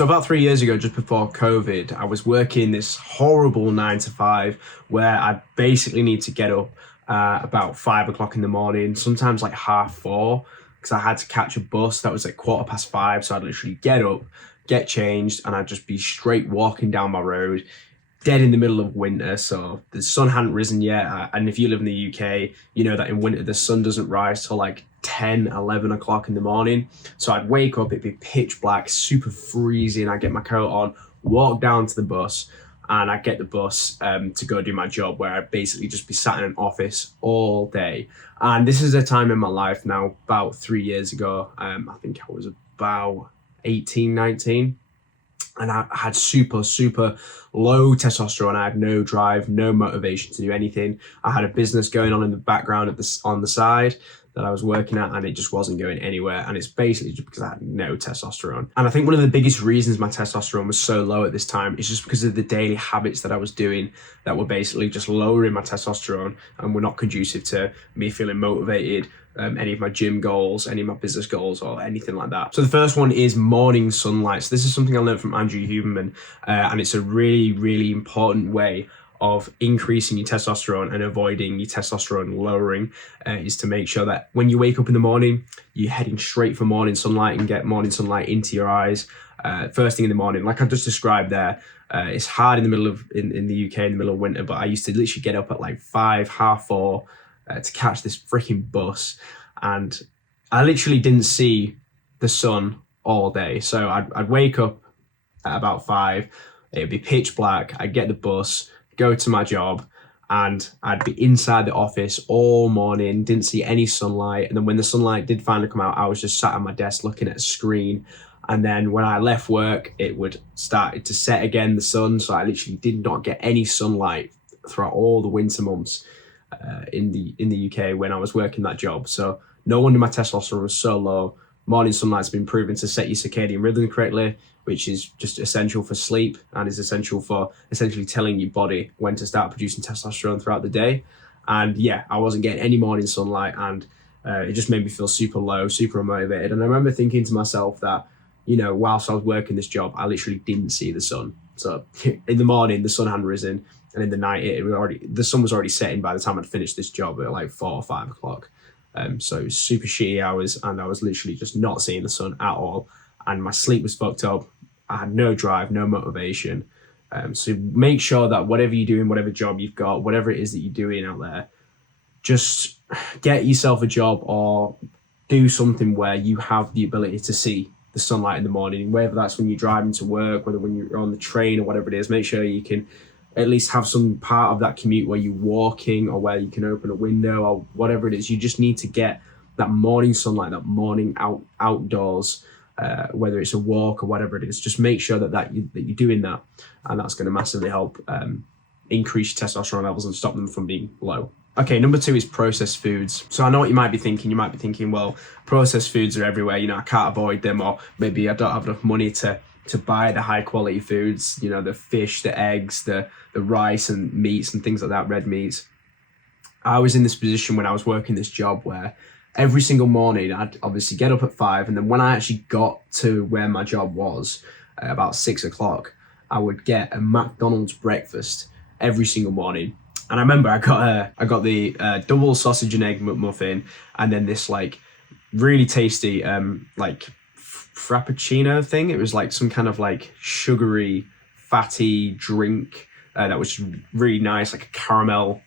So about 3 years ago, just before COVID, I was working this horrible 9 to 5 where I basically need to get up about 5 o'clock in the morning, sometimes like 4:30, because I had to catch a bus that was at 5:15. So I'd literally get up, get changed, and I'd just be straight walking down my road, dead in the middle of winter. So the sun hadn't risen yet. And if you live in the UK, you know that in winter, the sun doesn't rise till like 10, 11 o'clock in the morning. So I'd wake up, it'd be pitch black, super freezing. I'd get my coat on, walk down to the bus, and I'd get the bus to go do my job, where I'd basically just be sat in an office all day. And this is a time in my life now, about 3 years ago. I think I was about 18, 19. And I had super low testosterone. I had no drive, no motivation to do anything. I had a business going on in the background on the side that I was working at, and it just wasn't going anywhere. And it's basically just because I had no testosterone. And I think one of the biggest reasons my testosterone was so low at this time is just because of the daily habits that I was doing that were basically just lowering my testosterone and were not conducive to me feeling motivated, any of my gym goals, any of my business goals, or anything like that. So the first one is morning sunlight. So this is something I learned from Andrew Huberman, and it's a really important way of increasing your testosterone and avoiding your testosterone lowering, is to make sure that when you wake up in the morning, you're heading straight for morning sunlight and get morning sunlight into your eyes first thing in the morning. Like I just described there, it's hard in the middle of in the UK in the middle of winter, but I used to literally get up at like 5, 4:30 to catch this freaking bus, and I literally didn't see the sun all day. So I'd wake up at about 5, it'd be pitch black, I'd get the bus, go to my job, and I'd be inside the office all morning, didn't see any sunlight. And then when the sunlight did finally come out, I was just sat at my desk looking at a screen. And then when I left work, it would start to set again, the sun. So I literally did not get any sunlight throughout all the winter months in the UK when I was working that job. So no wonder my testosterone was so low. Morning sunlight's been proven to set your circadian rhythm correctly, which is just essential for sleep and is essential for essentially telling your body when to start producing testosterone throughout the day. And yeah, I wasn't getting any morning sunlight, and it just made me feel super low, super unmotivated. And I remember thinking to myself that, you know, whilst I was working this job, I literally didn't see the sun. So in the morning, the sun hadn't risen, and in the night, the sun was already setting by the time I'd finished this job at like 4 or 5 o'clock. So it was super shitty hours, and I was literally just not seeing the sun at all. And my sleep was fucked up. I had no drive, no motivation. So make sure that whatever you're doing, whatever job you've got, whatever it is that you're doing out there, just get yourself a job or do something where you have the ability to see the sunlight in the morning, whether that's when you're driving to work, whether when you're on the train or whatever it is. Make sure you can at least have some part of that commute where you're walking or where you can open a window or whatever it is. You just need to get that morning sunlight, that morning outdoors, whether it's a walk or whatever it is. Just make sure that you're doing that, and that's going to massively help increase your testosterone levels and stop them from being low. Okay, number 2 is processed foods. So I know what you might be thinking. You might be thinking, well, processed foods are everywhere. You know, I can't avoid them, or maybe I don't have enough money to buy the high quality foods, you know, the fish, the eggs, the rice and meats and things like that, red meats. I was in this position when I was working this job where every single morning I'd obviously get up at 5, and then when I actually got to where my job was about 6 o'clock, I would get a McDonald's breakfast every single morning. And I remember I got the double sausage and egg McMuffin, and then this like really tasty like frappuccino thing. It was like some kind of like sugary, fatty drink that was really nice, like a caramel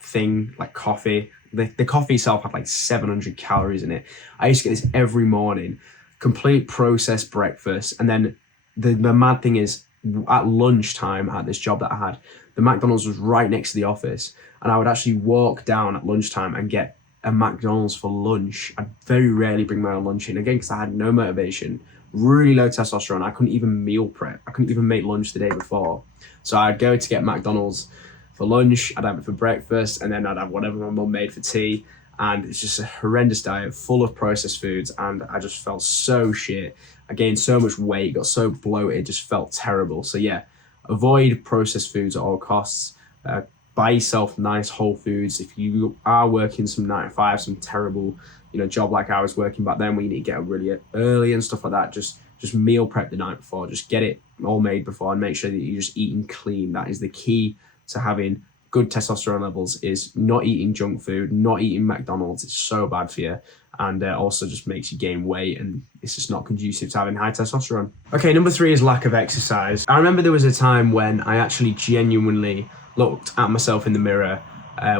thing, like coffee. The coffee itself had like 700 calories in it. I used to get this every morning, complete processed breakfast. And then the mad thing is, at lunchtime at this job that I had, the McDonald's was right next to the office, and I would actually walk down at lunchtime and get a McDonald's for lunch. I'd very rarely bring my own lunch in, again, because I had no motivation, really low testosterone. I couldn't even meal prep. I couldn't even make lunch the day before. So I'd go to get McDonald's for lunch, I'd have it for breakfast, and then I'd have whatever my mum made for tea. And it's just a horrendous diet full of processed foods, and I just felt so shit. I gained so much weight, got so bloated, just felt terrible. So yeah, avoid processed foods at all costs. Buy yourself nice whole foods. If you are working some 9 to 5, some terrible, you know, job like I was working back then, where you need to get up really early and stuff like that, just just meal prep the night before, just get it all made before, and make sure that you're just eating clean. That is the key to having good testosterone levels, is not eating junk food, not eating McDonald's. It's so bad for you, and also just makes you gain weight, and it's just not conducive to having high testosterone. Okay, number 3 is lack of exercise. I remember there was a time when I actually genuinely looked at myself in the mirror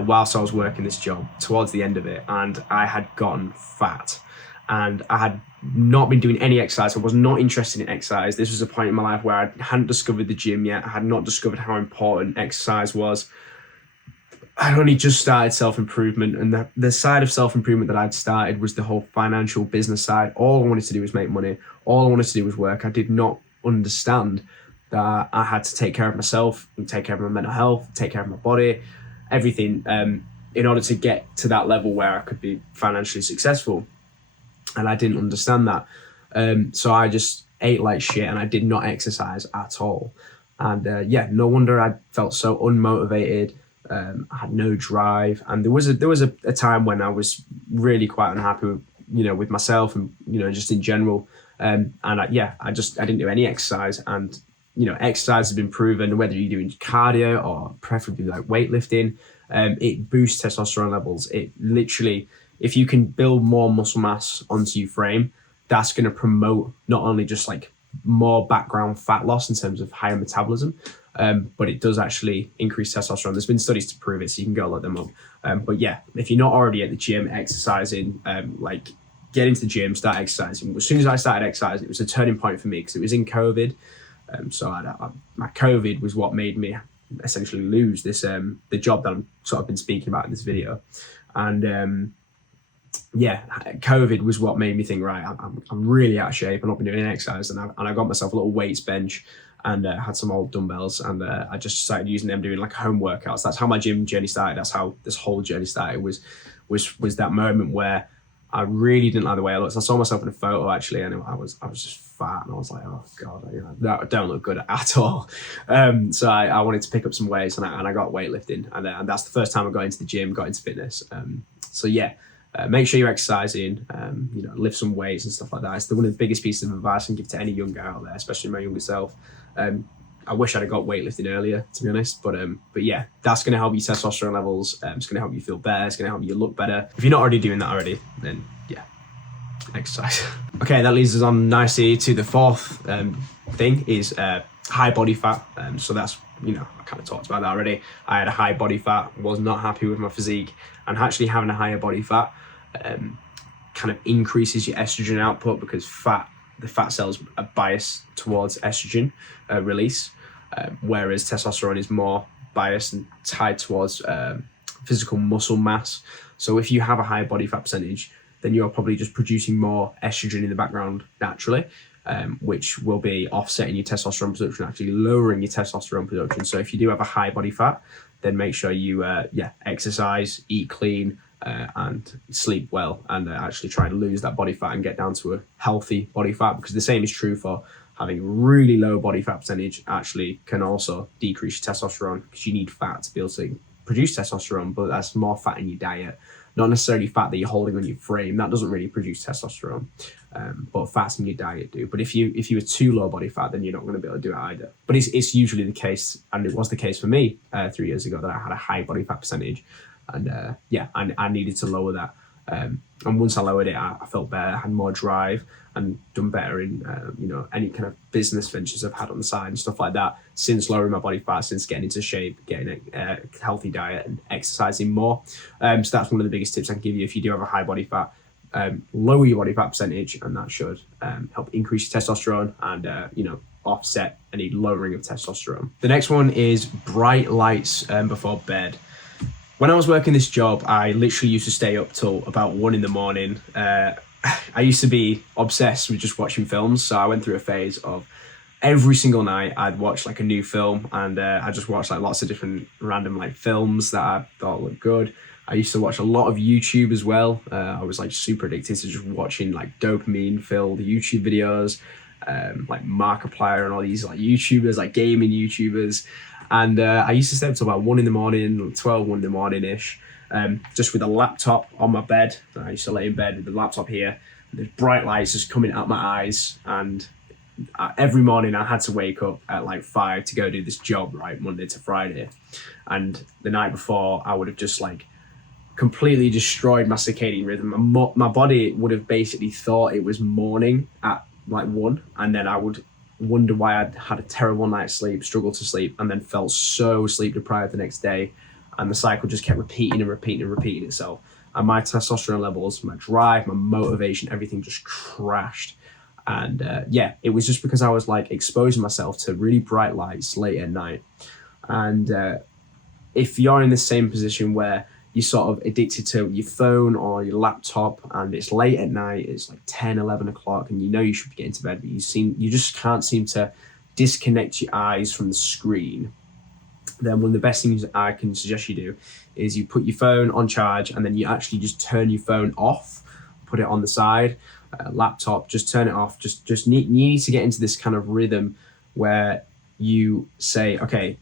whilst I was working this job towards the end of it, and I had gotten fat, and I had not been doing any exercise. I was not interested in exercise. This was a point in my life where I hadn't discovered the gym yet. I had not discovered how important exercise was. I'd only just started self-improvement, and the side of self-improvement that I'd started was the whole financial business side. All I wanted to do was make money. All I wanted to do was work. I did not understand that I had to take care of myself, and take care of my mental health, take care of my body, everything, in order to get to that level where I could be financially successful. And I didn't understand that. So I just ate like shit, and I did not exercise at all. And no wonder I felt so unmotivated. I had no drive, and there was a time when I was really quite unhappy with, with myself, and just in general. And I didn't do any exercise, and exercise has been proven, whether you're doing cardio or preferably like weightlifting, it boosts testosterone levels. It literally, if you can build more muscle mass onto your frame, that's going to promote not only just like more background fat loss in terms of higher metabolism, but it does actually increase testosterone. There's been studies to prove it, so you can go look them up. But yeah, if you're not already at the gym exercising, get into the gym, start exercising. As soon as I started exercising, it was a turning point for me, because it was in COVID. So my COVID was what made me essentially lose this the job that I'm sort of been speaking about in this video. And COVID was what made me think, right, I'm really out of shape. I've not been doing any exercise, and I got myself a little weights bench, and had some old dumbbells, and I just started using them, doing like home workouts. That's how my gym journey started. That's how this whole journey started, was that moment where I really didn't like the way I looked. I saw myself in a photo actually, and I was just fat, and I was like, oh god, I don't look good at all. So I wanted to pick up some weights, and I got weightlifting, and that's the first time I got into the gym, got into fitness. Make sure you're exercising, lift some weights and stuff like that. It's one of the biggest pieces of advice I can give to any young guy out there, especially my younger self. I wish I'd have got weightlifting earlier, to be honest, but yeah, that's going to help your testosterone levels. It's going to help you feel better. It's going to help you look better. If you're not already doing that already, then yeah, exercise. Okay, that leads us on nicely to the 4th thing, is high body fat. So that's, I kind of talked about that already. I had a high body fat, was not happy with my physique, and actually having a higher body fat kind of increases your estrogen output, because the fat cells are biased towards estrogen release, whereas testosterone is more biased and tied towards physical muscle mass. So if you have a high body fat percentage, then you're probably just producing more estrogen in the background naturally, which will be offsetting your testosterone production, actually lowering your testosterone production. So if you do have a high body fat, then make sure you exercise, eat clean, and sleep well, and actually try to lose that body fat and get down to a healthy body fat, because the same is true for having really low body fat percentage. Actually can also decrease your testosterone, because you need fat to be able to produce testosterone, but that's more fat in your diet, not necessarily fat that you're holding on your frame. That doesn't really produce testosterone, but fats in your diet do. But if you were too low body fat, then you're not going to be able to do it either. But it's usually the case, and it was the case for me 3 years ago, that I had a high body fat percentage, and I needed to lower that. And once I lowered it, I felt better, had more drive, and done better in any kind of business ventures I've had on the side and stuff like that, since lowering my body fat, since getting into shape, getting a healthy diet, and exercising more. So that's one of the biggest tips I can give you if you do have a high body fat. Lower your body fat percentage, and that should help increase your testosterone and offset any lowering of testosterone. The next one is bright lights before bed. When I was working this job, I literally used to stay up till about 1 a.m. I used to be obsessed with just watching films. So I went through a phase of every single night I'd watch like a new film, and I just watched like lots of different random like films that I thought looked good. I used to watch a lot of YouTube as well. I was like super addicted to just watching like dopamine filled YouTube videos, like Markiplier and all these like YouTubers, like gaming YouTubers. And I used to stay up till about 1 a.m, 12, 1 a.m-ish, just with a laptop on my bed. I used to lay in bed with the laptop here, and there's bright lights just coming out my eyes, and every morning I had to wake up at like 5 to go do this job, right, Monday to Friday. And the night before, I would have just like completely destroyed my circadian rhythm. My body would have basically thought it was morning at like 1, and then I would wonder why I'd had a terrible night's sleep, struggled to sleep, and then felt so sleep deprived the next day. And the cycle just kept repeating and repeating and repeating itself. And my testosterone levels, my drive, my motivation, everything just crashed. And yeah, it was just because I was like exposing myself to really bright lights late at night. And if you're in the same position where you're sort of addicted to your phone or your laptop and it's late at night, it's like 10, 11 o'clock, and you know you should be getting to bed, but you just can't seem to disconnect your eyes from the screen, then one of the best things I can suggest you do is you put your phone on charge, and then you actually just turn your phone off, put it on the side, laptop, just turn it off. You need to get into this kind of rhythm where you say, okay,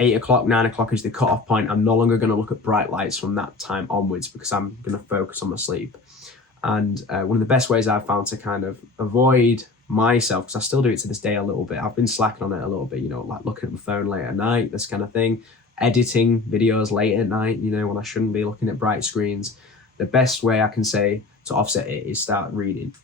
8 o'clock, 9 o'clock is the cutoff point. I'm no longer going to look at bright lights from that time onwards because I'm going to focus on my sleep. And one of the best ways I've found to kind of avoid myself, because I still do it to this day a little bit, I've been slacking on it a little bit, you know, like looking at my phone late at night, this kind of thing, editing videos late at night, you know, when I shouldn't be looking at bright screens. The best way I can say to offset it is start reading.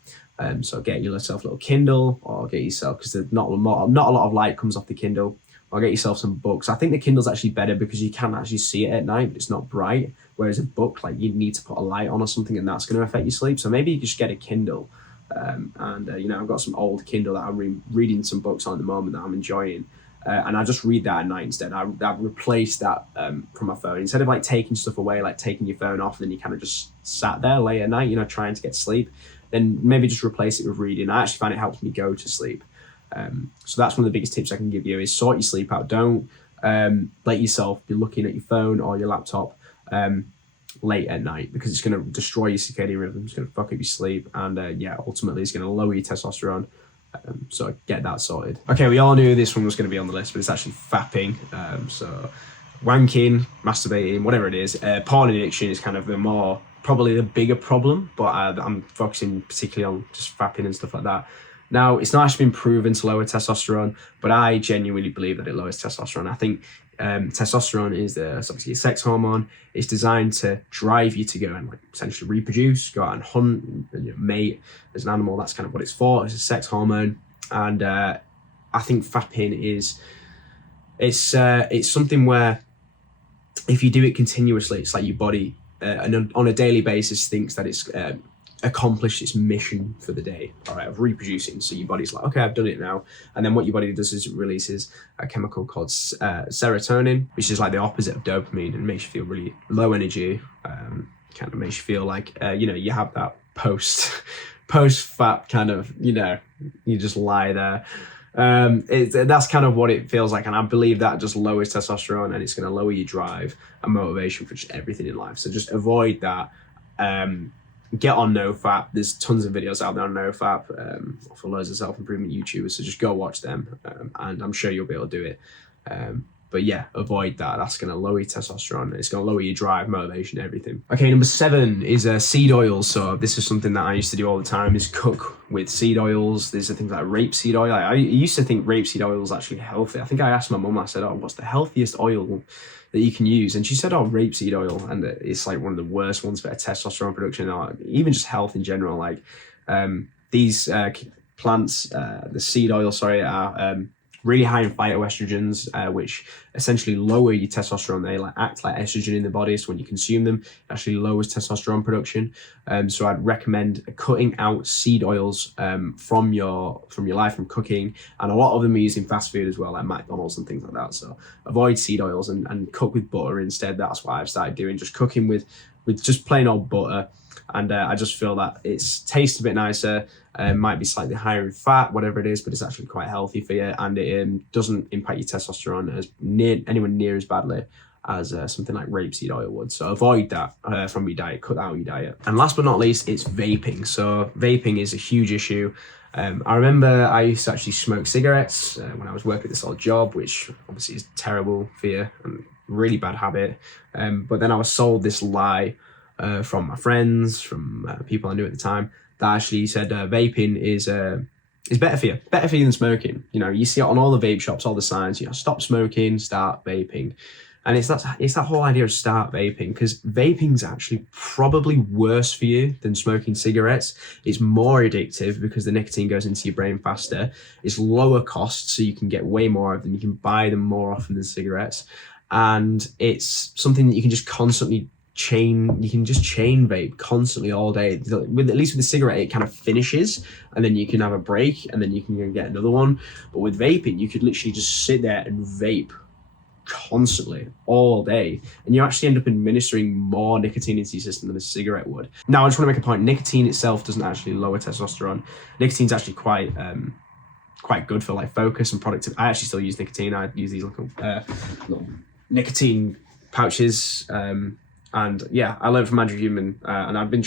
So get yourself a little Kindle, or get yourself, because not a lot of light comes off the Kindle, or get yourself some books. I think the Kindle's actually better because you can actually see it at night, but it's not bright. Whereas a book, like you need to put a light on or something, and that's going to affect your sleep. So maybe you just get a Kindle. You know, I've got some old Kindle that I'm reading some books on at the moment that I'm enjoying. And I just read that at night instead. I've replaced that from my phone. Instead of like taking stuff away, like taking your phone off, and then you kind of just sat there late at night, you know, trying to get sleep, then maybe just replace it with reading. I actually find it helps me go to sleep. So that's one of the biggest tips I can give you is sort your sleep out. Don't let yourself be looking at your phone or your laptop late at night, because it's going to destroy your circadian rhythm. It's going to fuck up your sleep, and yeah, ultimately it's going to lower your testosterone. So get that sorted. Okay, we all knew this one was going to be on the list, but it's actually fapping. So wanking, masturbating, whatever it is. Porn addiction is kind of probably the bigger problem, but I'm focusing particularly on just fapping and stuff like that. Now, it's not actually been proven to lower testosterone, but I genuinely believe that it lowers testosterone. I think testosterone is obviously a sex hormone. It's designed to drive you to go and like essentially reproduce, go out and hunt, and, you know, mate as an animal. That's kind of what it's for. It's a sex hormone, and I think fapping it's something where if you do it continuously, it's like your body on a daily basis thinks that it's accomplished its mission for the day, all right, of reproducing. So your body's like, okay, I've done it now. And then what your body does is it releases a chemical called serotonin, which is like the opposite of dopamine, and makes you feel really low energy. Kind of makes you feel like, you know, you have that post-fap kind of, you know, you just lie there. That's kind of what it feels like, and I believe that just lowers testosterone, and it's going to lower your drive and motivation for just everything in life. So just avoid that. Get on NoFap. There's tons of videos out there on NoFap for loads of self-improvement YouTubers, so just go watch them, and I'm sure you'll be able to do it. But yeah, avoid that. That's going to lower your testosterone. It's going to lower your drive, motivation, everything. Okay, number 7 is seed oils. So this is something that I used to do all the time, is cook with seed oils. There's things like rapeseed oil. I used to think rapeseed oil was actually healthy. I think I asked my mum, I said, oh, what's the healthiest oil that you can use? And she said, oh, rapeseed oil. And it's like one of the worst ones for testosterone production, or even just health in general. Like these plants, the seed oil, are really high in phytoestrogens, which essentially lower your testosterone. They like act like estrogen in the body, so when you consume them, it actually lowers testosterone production. So I'd recommend cutting out seed oils from your life, from cooking, and a lot of them are used in fast food as well, like McDonalds and things like that. So avoid seed oils and cook with butter instead. That's what I've started doing, just cooking with just plain old butter. And I just feel that it tastes a bit nicer, might be slightly higher in fat, whatever it is, but it's actually quite healthy for you, and it doesn't impact your testosterone anywhere near as badly as something like rapeseed oil would. So avoid that from your diet, cut that out of your diet. And last but not least, it's vaping. So vaping is a huge issue. I remember I used to actually smoke cigarettes when I was working this old job, which obviously is terrible for you and really bad habit. But then I was sold this lie from my friends, from people I knew at the time, that actually said vaping is is better for you than smoking. You know, you see it on all the vape shops, all the signs, you know, stop smoking, start vaping. And it's that whole idea of start vaping, because vaping's actually probably worse for you than smoking cigarettes. It's more addictive because the nicotine goes into your brain faster. It's lower cost, so you can get way more of them. You can buy them more often than cigarettes. And it's something that you can just constantly chain vape constantly all day. With at least with the cigarette, it kind of finishes and then you can have a break and then you can get another one. But with vaping, you could literally just sit there and vape constantly all day, and you actually end up administering more nicotine into your system than a cigarette would. Now, I just want to make a point. Nicotine itself doesn't actually lower testosterone. Nicotine's actually quite good for like focus and productivity. I actually still use nicotine. I use these little nicotine pouches. And yeah, I learned from Andrew Human, and I've been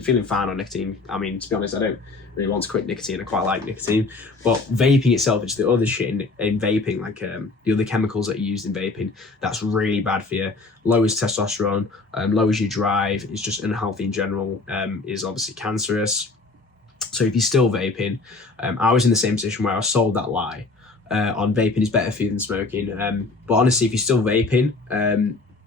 feeling fine on nicotine. I mean, to be honest, I don't really want to quit nicotine. I quite like nicotine, but vaping itself, it's the other shit in vaping, like the other chemicals that are used in vaping, that's really bad for you. Lowers testosterone, lowers your drive, it's just unhealthy in general, is obviously cancerous. So if you're still vaping, I was in the same position where I was sold that lie on vaping is better for you than smoking. But honestly, if you're still vaping,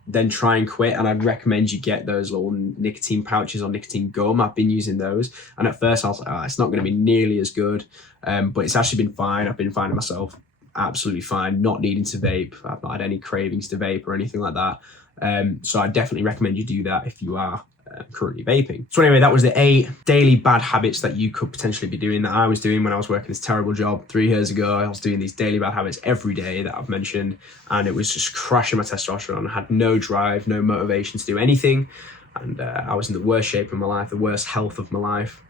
then try and quit. And I'd recommend you get those little nicotine pouches or nicotine gum. I've been using those. And at first I was like, it's not going to be nearly as good. But it's actually been fine. I've been finding myself absolutely fine, not needing to vape. I've not had any cravings to vape or anything like that. So I definitely recommend you do that if you are currently vaping. So anyway, that was the 8 daily bad habits that you could potentially be doing, that I was doing when I was working this terrible job 3 years ago. I was doing these daily bad habits every day that I've mentioned, and it was just crashing my testosterone. I had no drive, no motivation to do anything, and I was in the worst shape of my life, the worst health of my life.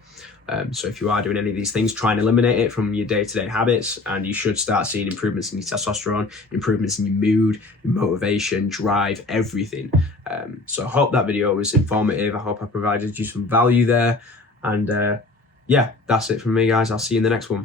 So if you are doing any of these things, try and eliminate it from your day-to-day habits, and you should start seeing improvements in your testosterone, improvements in your mood, your motivation, drive, everything. So I hope that video was informative. I hope I provided you some value there. And yeah, that's it from me, guys. I'll see you in the next one.